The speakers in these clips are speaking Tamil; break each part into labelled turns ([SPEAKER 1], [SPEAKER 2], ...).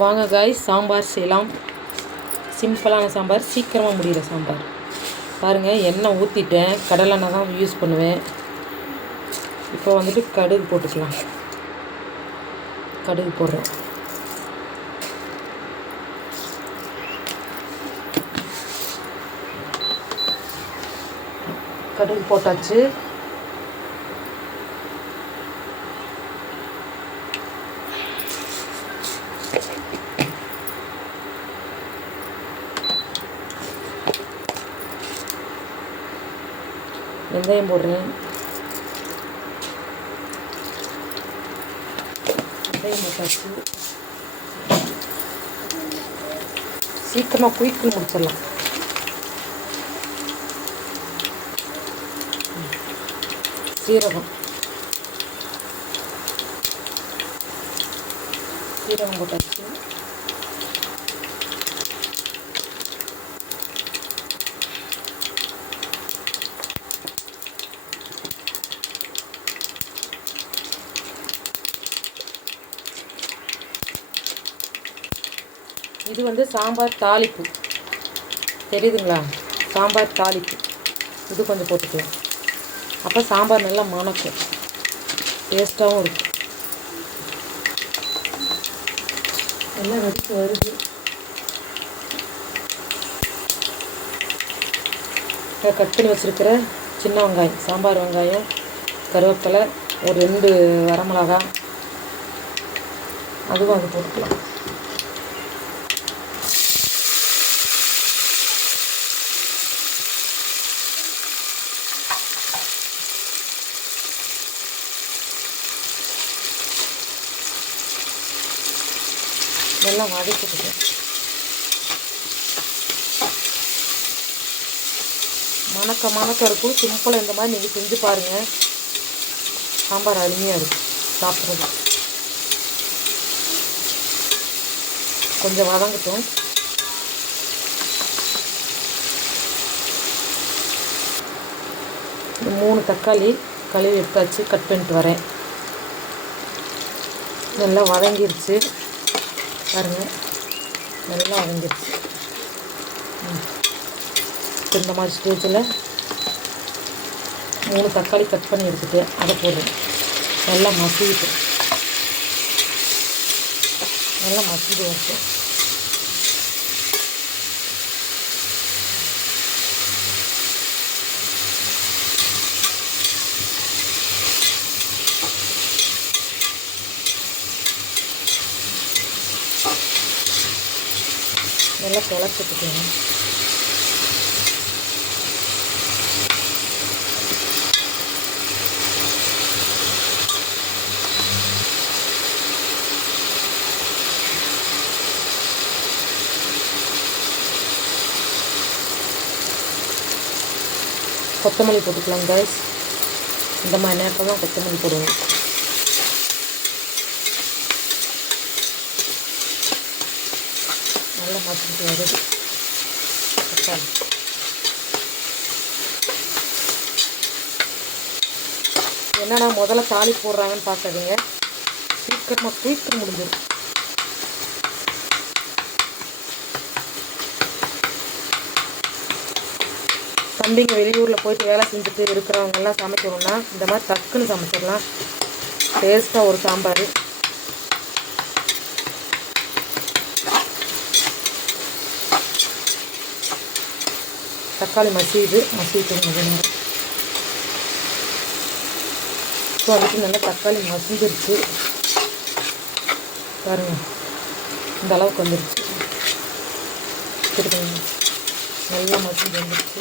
[SPEAKER 1] வாங்க காய் சாம்பார் செய்யலாம். சிம்பிளான சாம்பார் சீக்கிரமாக முடிகிற சாம்பார். பாருங்கள் எண்ணெய் ஊற்றிட்டேன் கடலெண்ணெய் தான் யூஸ் பண்ணுவேன். இப்போ வந்துட்டு கடுகு போட்டுக்கலாம். கடுகு போடுறேன். கடுகு போட்டாச்சு. வெங்காயம் போடுறேன் வெங்காயம் போட்டாச்சு சீக்கிரமாக குயிக்கில் முடிச்சிடலாம். சீரகம். சீரகம் போட்டாச்சு இது வந்து சாம்பார் தாளிப்பு. தெரியுதுங்களா? சாம்பார் தாளிப்பு. இது கொஞ்சம் போட்டுக்கலாம். அப்போ சாம்பார் நல்லா மணக்கும். டேஸ்ட்டாகவும் இருக்கும். எல்லாம் வெடிச்சு வருது? கட் பண்ணி வச்சுருக்கிற சின்ன வெங்காயம் சாம்பார் வெங்காயம் கருவேப்பிலை ஒரு ரெண்டு வரமிளகா அதுவும் அது போட்டுக்கலாம். நல்லா வதக்கிட்டு மணக்க மணக்க இருக்கும். சிம்பிளாக இந்த மாதிரி நீங்கள் செஞ்சு பாருங்கள் சாம்பார் அருமையாக இருக்கும். சாப்பிட்றது. கொஞ்சம் வதங்கட்டும். இந்த மூணு தக்காளி கழுவி எடுத்தாச்சு. கட் பண்ணிட்டு வரேன். நல்லா வதங்கிருச்சு. பாருங்கள் நல்லா அரைஞ்சிருச்சு இந்த மாதிரி ஸ்டேஜில் மூணு தக்காளி கட் பண்ணி எடுத்துட்டு அதை போடுறேன். நல்லா மசிவிட்டு நல்லா மசிது வச்சு நல்லா கிளச்சிட்டுக்கோங்க கொத்தமல்லி போட்டுக்கலாம் கைஸ் இந்த மாதிரி நேரத்தில் தான் கொத்தமல்லி போடுவோம். நல்லா மசிட்டு வருது தக்காளி என்னடா முதல்ல தாளி போடுறாங்கன்னு பார்க்காதீங்க. சீக்கிரமாக சீக்கிரம் முடிஞ்சிடும் தம்பிங்க வெளியூரில் போயிட்டு வேலை செஞ்சுட்டு இருக்கிறவங்கெல்லாம் சமைக்கணும்னா இந்த மாதிரி டக்குன்னு சமைச்சிடலாம். டேஸ்ட்டாக ஒரு சாம்பார். தக்காளி மசியுது மசிட்டு கொஞ்ச இப்போ வந்துட்டு நல்லா தக்காளி மசிஞ்சிருச்சு. பாருங்க இந்த அளவுக்கு வந்துருச்சு. திருப்பி நல்லா மசிஞ்சு வந்துருச்சு.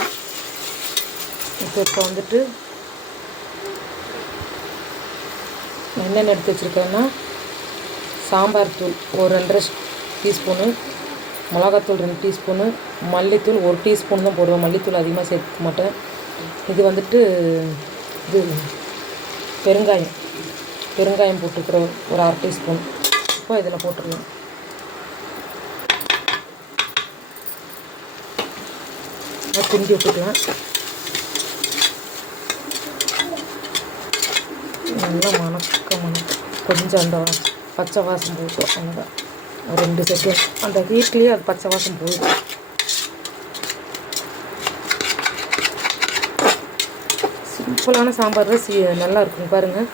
[SPEAKER 1] இப்போ இப்போ வந்துட்டு என்னென்ன எடுத்து வச்சுருக்கேன்னா சாம்பார் தூள் ஒரு ரெண்டரை டீஸ்பூனு மிளகாத்தூள் ரெண்டு டீஸ்பூனு மல்லித்தூள் ஒரு டீஸ்பூன் தான் போடுவேன். மல்லித்தூள் அதிகமாக சேர்த்துக்க மாட்டேன். இது வந்துட்டு இது பெருங்காயம். பெருங்காயம் போட்டுக்கிற ஒரு அரை டீஸ்பூன். இப்போ இதில் போட்டுருவேன் கிண்டி விட்டுக்கலாம். நல்லா மணக்க மணக்க கொஞ்சம் அந்த பச்சை வாசம் போட்டோம் அங்கே ரெண்டு செகண்ட் அந்த ஹீட்லேயே அது பச்சை வாசம் போயிடும். சிம்பிளான சாம்பார் தான் சி நல்லா இருக்கும் பாருங்கள்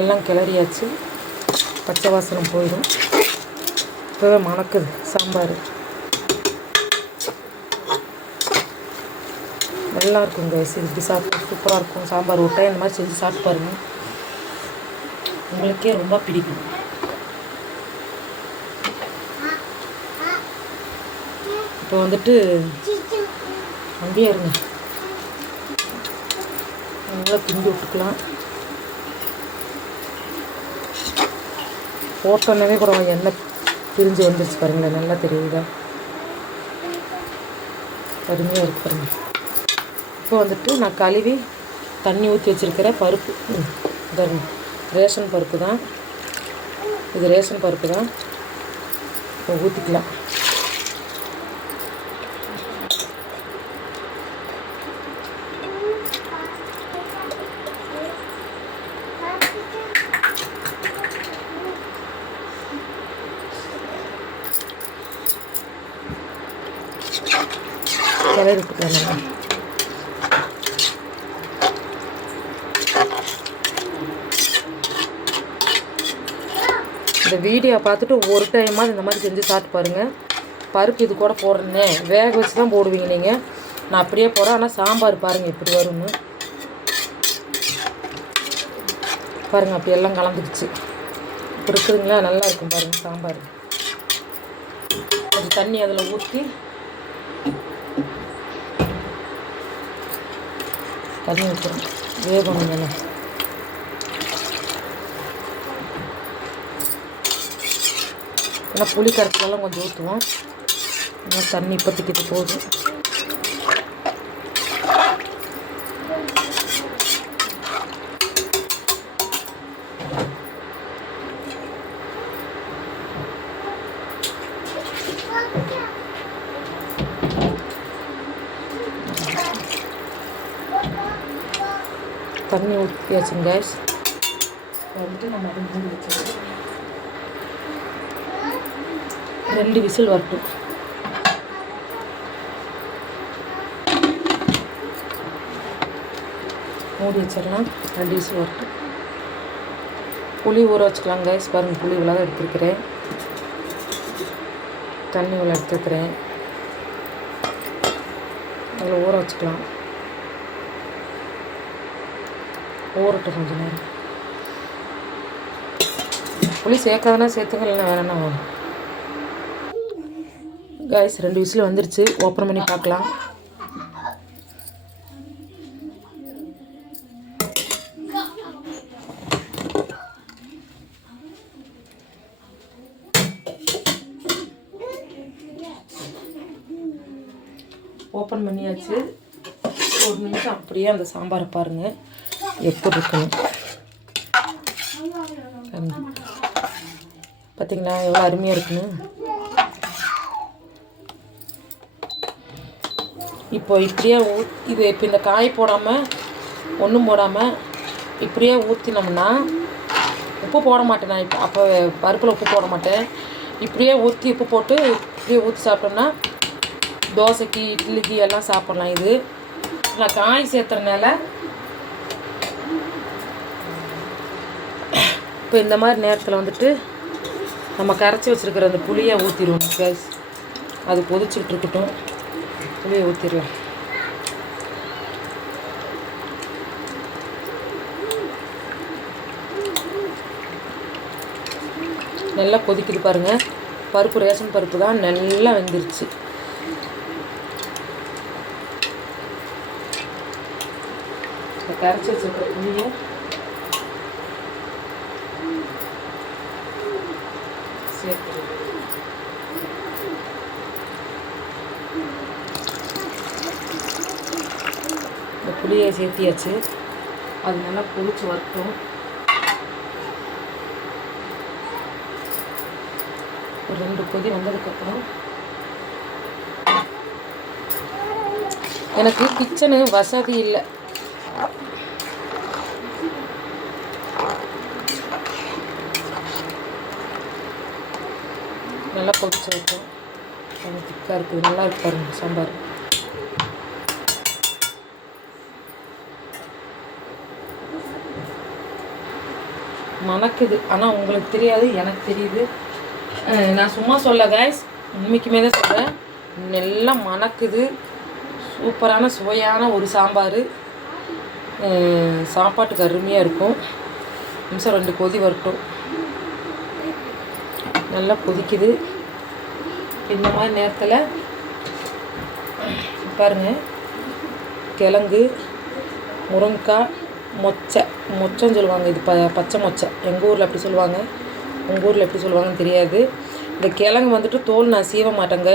[SPEAKER 1] எல்லாம் கிளறியாச்சு. பச்சை வாசனம் போயிடும். இப்போவே மணக்குது சாம்பார். நல்லா இருக்கும் கைஸ் இப்படி சாப்பிட்டு சூப்பராக இருக்கும். சாம்பார் விட்டா இந்த மாதிரி செஞ்சு சாப்பிட்டு பாருங்கள் உங்களுக்கே ரொம்ப பிடிக்கும். இப்போ வந்துட்டு அங்கேயே இருங்க. நல்லா கிண்டி விட்டுக்கலாம். போட்டோன்னே கூட எண்ணெய் பிரிஞ்சு வந்துருச்சு பாருங்களேன். நல்லா தெரியுதா? அருமையாக இருக்கு பாருங்க. இப்போ வந்துட்டு நான் கழுவி தண்ணி ஊற்றி வச்சுருக்கிற பருப்பு. தருங்க ரேஷன் பருப்பு தான். இது ரேஷன் பருப்பு தான். இப்போ ஊற்றிக்கலாம் கிளறி விட்டுக்கலாம் நல்லா இந்த வீடியோ பார்த்துட்டு ஒரு டைமாவது இந்த மாதிரி செஞ்சு சாப்பிட்டு பாருங்கள் பருப்பு இது கூட போடுறேனே வேக வச்சு தான் போடுவீங்க நீங்கள் நான் அப்படியே போடுறேன். ஆனால் சாம்பார் பாருங்கள் எப்படி வரும்னு. பாருங்கள் அப்படி எல்லாம் கலந்துக்குச்சு இப்போ இருக்குதுங்களா? நல்லா இருக்கும் பாருங்கள் சாம்பார். கொஞ்சம் தண்ணி அதில் ஊற்றி தண்ணி ஊற்றுறோம் வேகணும் நல்லா புளி கரைச்சலெல்லாம் கொஞ்சம் ஊற்றுவோம். இன்னும் தண்ணி இப்போதைக்கு இது போதும். தண்ணி ஊற்றியாச்சுங்க கேஸ் வந்துட்டு நம்ம மூடி வச்சுருக்கோம் ரெண்டு விசில் வரட்டும். மூடி வச்சிடலாம். ரெண்டு விசில் வரட்டும். புளி ஊற வச்சுக்கலாம் கைஸ் பாருங்கள் புளி இவ்வளோ எடுத்துருக்கிறேன். தண்ணி இவ்வளோ எடுத்துருக்கிறேன். அதில் ஊற வச்சுக்கலாம். ஊறட்டும் கொஞ்சம் நேரம். புளி சேர்க்காதனா சேர்த்துங்க இல்லைன்னா வேற என்ன கைஸ் ரெண்டு விசில் வந்துருச்சு. ஓப்பன் பண்ணி பார்க்கலாம். ஓப்பன் பண்ணியாச்சு. ஒரு நிமிஷம் அப்படியே அந்த சாம்பாரை பாருங்கள் எப்படி இருக்கும் பார்த்தீங்களா எவ்வளோ அருமையாக இருக்குன்னு. இப்போ இப்படியே ஊ இது இப்போ இந்த காய் போடாமல் ஒன்றும் போடாமல் இப்படியே ஊற்றினோம்னா உப்பு போட மாட்டேன் நான் இப்போ. அப்போ பருப்பில் உப்பு போட மாட்டேன். இப்படியே ஊற்றி உப்பு போட்டு இப்படியே ஊற்றி சாப்பிட்டோம்னா தோசைக்கு இட்லிக்கு எல்லாம் சாப்பிட்லாம் இது. நான் காய் சேர்த்துறதுனால இப்போ இந்த மாதிரி நேரத்தில் வந்துட்டு நம்ம கரைச்சி வச்சுருக்கிற அந்த புளியை ஊற்றிடுவோம் கேஸ் அது கொதிச்சுட்டு இருக்கட்டும். அப்படியே ஊற்றிடலாம் நல்லா கொதிக்குது பாருங்கள் பருப்பு ரேஷன் பருப்பு தான் நல்லா வெந்துருச்சு. கரைச்சி வச்சுருக்க புளியை சேர்த்துருவோம் இந்த புளியை சேர்த்தியாச்சு. அது நல்லா புளிச்சு வரட்டும். ஒரு ரெண்டு கொதி வந்ததுக்கப்புறம் எனக்கு கிச்சனு வசதி இல்லை. நல்லா பொடிச்சு வைப்போம் திக்காக இருக்குது நல்லா இருக்கு பாருங்க சாம்பார். மணக்குது. ஆனால் உங்களுக்கு தெரியாது எனக்கு தெரியுது. நான் சும்மா சொல்ல கைஸ் உண்மைக்குமே தான் சொல்கிறேன் நல்லா மணக்குது. சூப்பரான சுவையான ஒரு சாம்பார். சாப்பாட்டுக்கு அருமையாக இருக்கும். நிமிஷம் ரெண்டு கொதி வரட்டும். நல்லா கொதிக்குது. இந்த மாதிரி நேரத்தில் பாருங்க கிழங்கு முருங்கைக்காய் மொச்சை. மொச்சைன்னு சொல்லுவாங்க. இது ப பச்சை மொச்சை. எங்கள் ஊரில் எப்படி சொல்லுவாங்க. உங்கள் ஊரில் எப்படி சொல்லுவாங்கன்னு தெரியாது. இந்த கிழங்கு வந்துட்டு தோல் நான் சீவ மாட்டேங்க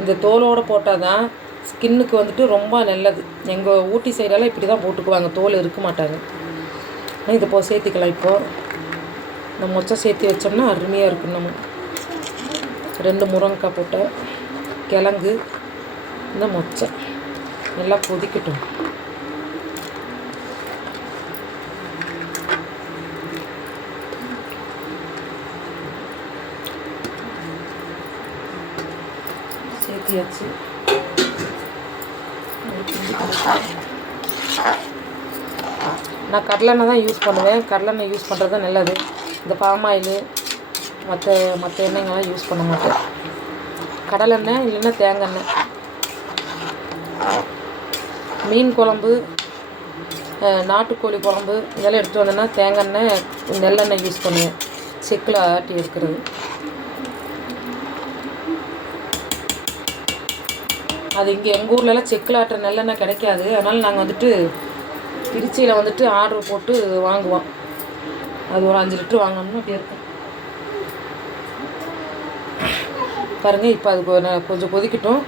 [SPEAKER 1] இந்த தோலோடு போட்டால் தான் ஸ்கின்னுக்கு வந்துட்டு ரொம்ப நல்லது. எங்கள் ஊட்டி சைடெல்லாம் இப்படி தான் போட்டுக்குவாங்க. தோல் இருக்க மாட்டாங்க. ஆனால் இதை போ சேர்த்திக்கலாம் இப்போது இந்த மொச்சை சேர்த்து வச்சோம்னா அருமையாக இருக்கும் நம்ம. ரெண்டு முருங்கைக்காய் போட்டேன் கிழங்கு இந்த மொச்சை. நல்லா கொதிக்கட்டும். ஊற்றியாச்சு நான் கடலெண்ணெய் தான் யூஸ் பண்ணுவேன். கடலெண்ணெய் யூஸ் பண்ணுறது தான் நல்லது. இந்த பாம் ஆயிலு மற்ற மற்ற எண்ணெய்கள்லாம் யூஸ் பண்ண மாட்டேன். கடலெண்ணெய் இல்லைன்னா தேங்காய் எண்ணெய். மீன் குழம்பு நாட்டுக்கோழி குழம்பு இதெல்லாம் எடுத்து வந்தேன்னா தேங்காய் எண்ணெய் நெல்லெண்ணெய் யூஸ் பண்ணுவேன். செக்கில் ஆட்டி எடுக்கிறது. அது இங்கே எங்கள் ஊர்லலாம் செக்கில் ஆட்டுற நெல்லெண்ணெய் கிடைக்காது. அதனால் நாங்கள் வந்துட்டு திருச்சியில் வந்துட்டு ஆர்டர் போட்டு வாங்குவோம். அது ஒரு அஞ்சு லிட்டர் வாங்கணும்னு அப்படி இருக்கும். பாருங்கள் இப்போ அது கொஞ்சம் கொதிக்கட்டும்.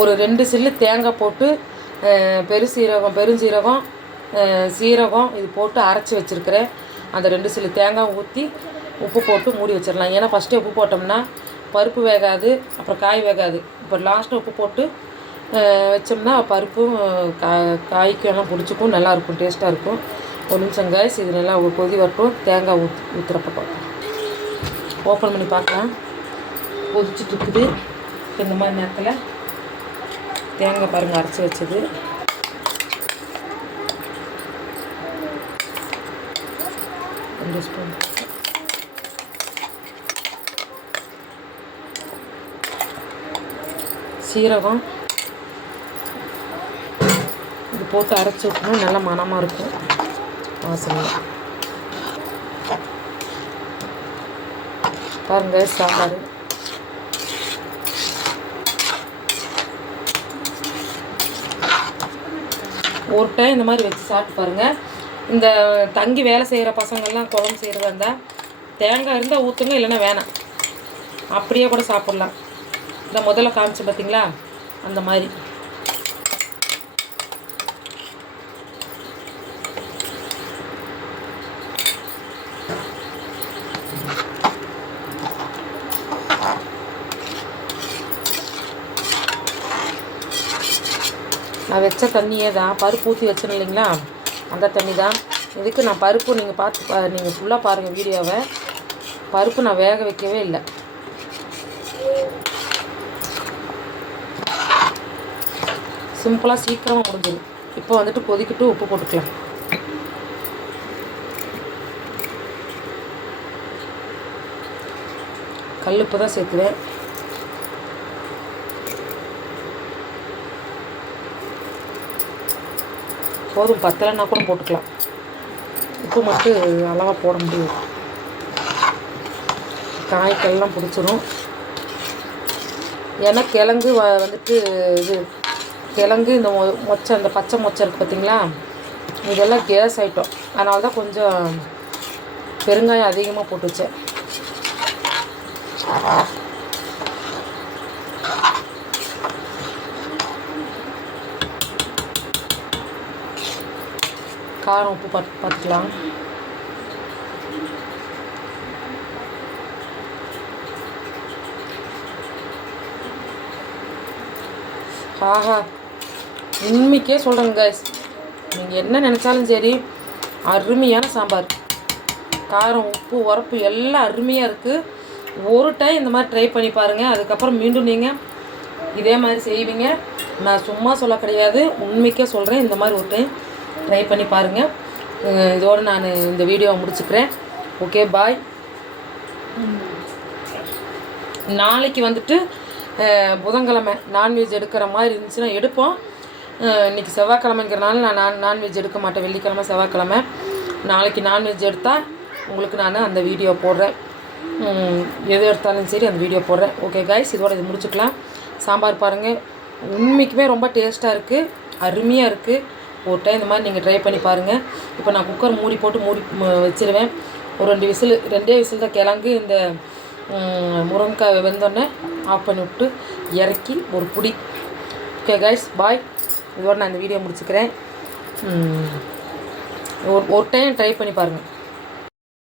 [SPEAKER 1] ஒரு ரெண்டு சில்லு தேங்காய் போட்டு பெருசீரகம் பெருஞ்சீரகம் சீரகம் இது போட்டு அரைச்சி வச்சுருக்கிறேன். அந்த ரெண்டு சில்லு தேங்காய் ஊற்றி உப்பு போட்டு மூடி வச்சிடலாம். ஏன்னா ஃபஸ்ட்டே உப்பு போட்டோம்னா பருப்பு வேகாது அப்புறம் காய் வேகாது. இப்போ லாஸ்ட்டில் உப்பு போட்டு வச்சோம்னா பருப்பும் கா காய்க்கும் எல்லாம் பிடிச்சிக்கும் நல்லாயிருக்கும் டேஸ்ட்டாக இருக்கும். ஒரு நிமிஷம் காய்ஸ் இது நல்லா கொதி வரட்டும். தேங்காய் ஊத் ஊற்றுறப்ப பக்கம். ஓப்பன் பண்ணி பார்க்கலாம். கொதிச்சுட்டுருக்குது இந்த மாதிரி நேரத்தில் தேங்காய் பாருங்கள் அரைச்சி வச்சது. ரெண்டு ஸ்பூன் சீரகம். போட்டு அரைச்சி விட்டோம்னா நல்ல மணமாக இருக்கும். வாசனை பாருங்க சாம்பார். ஒரு டைம் இந்த மாதிரி வச்சு சாப்பிட்டு பாருங்கள் இந்த தங்கி வேலை செய்கிற பசங்கள்லாம் குழம்பு செய்கிறதா இருந்தால் தேங்காய் இருந்தால் ஊற்றுங்க இல்லைன்னா வேணாம். அப்படியே கூட சாப்பிட்லாம். இந்த முதல்ல காமிச்சு பார்த்தீங்களா? அந்த மாதிரி. வச்ச தண்ணியே தான். பருப்பு ஊற்றி வச்சேன் இல்லைங்களா? அந்த தண்ணி தான். இதுக்கு நான் பருப்பு நீங்கள் பார்த்து பா நீங்கள் ஃபுல்லாக பாருங்கள் வீடியோவை. பருப்பு நான் வேக வைக்கவே இல்லை. சிம்பிளாக சீக்கிரமாக முடிஞ்சிடும். இப்போ வந்துட்டு கொதிக்கிட்டு உப்பு போட்டுக்கலாம். கல் இப்போ தான் சேர்த்துவேன். போதும். பத்தலைன்னா கூட போட்டுக்கலாம். உப்பு மட்டும் அளவாக போட முடியும். காய்க்கெல்லாம் பிடிச்சிரும். ஏன்னா கிழங்கு வ வந்துட்டு இது கிழங்கு இந்த மொ மொச்சை அந்த பச்சை மொச்சை இருக்குது பார்த்தீங்களா இதெல்லாம் கேஸ் ஐட்டம். அதனால தான் கொஞ்சம் பெருங்காயம் அதிகமாக போட்டு காரம் உப்பு பார்த்து பார்த்துக்கலாம். ஆஹா உண்மைக்கே சொல்கிறேங்க கைஸ் நீங்கள் என்ன நினச்சாலும் சரி அருமையான சாம்பார். காரம் உப்பு உரப்பு எல்லாம் அருமையாக இருக்குது ஒரு டைம் இந்த மாதிரி ட்ரை பண்ணி பாருங்கள் அதுக்கப்புறம் மீண்டும் நீங்கள் இதே மாதிரி செய்வீங்க. நான் சும்மா சொல்ல கிடையாது. உண்மைக்கே சொல்கிறேன் இந்த மாதிரி ஒரு டைம் ட்ரை பண்ணி பாருங்கள் இதோடு இதோட நான் இந்த வீடியோவை முடிச்சுக்கிறேன். ஓகே பாய் நாளைக்கு வந்துட்டு புதன்கிழமை நான்வெஜ் எடுக்கிற மாதிரி இருந்துச்சுன்னா எடுப்போம். இன்றைக்கி செவ்வாய்க்கிழமைங்கிறனால நான் நான் நான்வெஜ் எடுக்க மாட்டேன். வெள்ளிக்கிழமை செவ்வாய்க்கிழமை. நாளைக்கு நான்வெஜ் எடுத்தால் உங்களுக்கு நான் அந்த வீடியோ போடுறேன். எது எடுத்தாலும் சரி அந்த வீடியோ போடுறேன். ஓகே கைஸ் இதோட இது முடிச்சுக்கலாம். சாம்பார் பாருங்கள் உண்மைக்குமே ரொம்ப டேஸ்ட்டாக இருக்குது அருமையாக இருக்குது ஒரு டைம் இந்த மாதிரி நீங்கள் ட்ரை பண்ணி பாருங்கள் இப்போ நான் குக்கர் மூடி போட்டு மூடி வச்சுருவேன் வச்சிருவேன். ஒரு ரெண்டு விசில் ரெண்டே விசில் தான் கிழங்கு இந்த முருங்கைக்காய் வெந்தோடனே ஆஃப் பண்ணி விட்டு இறக்கி ஒரு புடி. ஓகே கைஸ் பாய் இதோட நான் இந்த வீடியோ முடிச்சுக்கிறேன். ஒரு ஒரு டைம் ட்ரை பண்ணி பாருங்கள்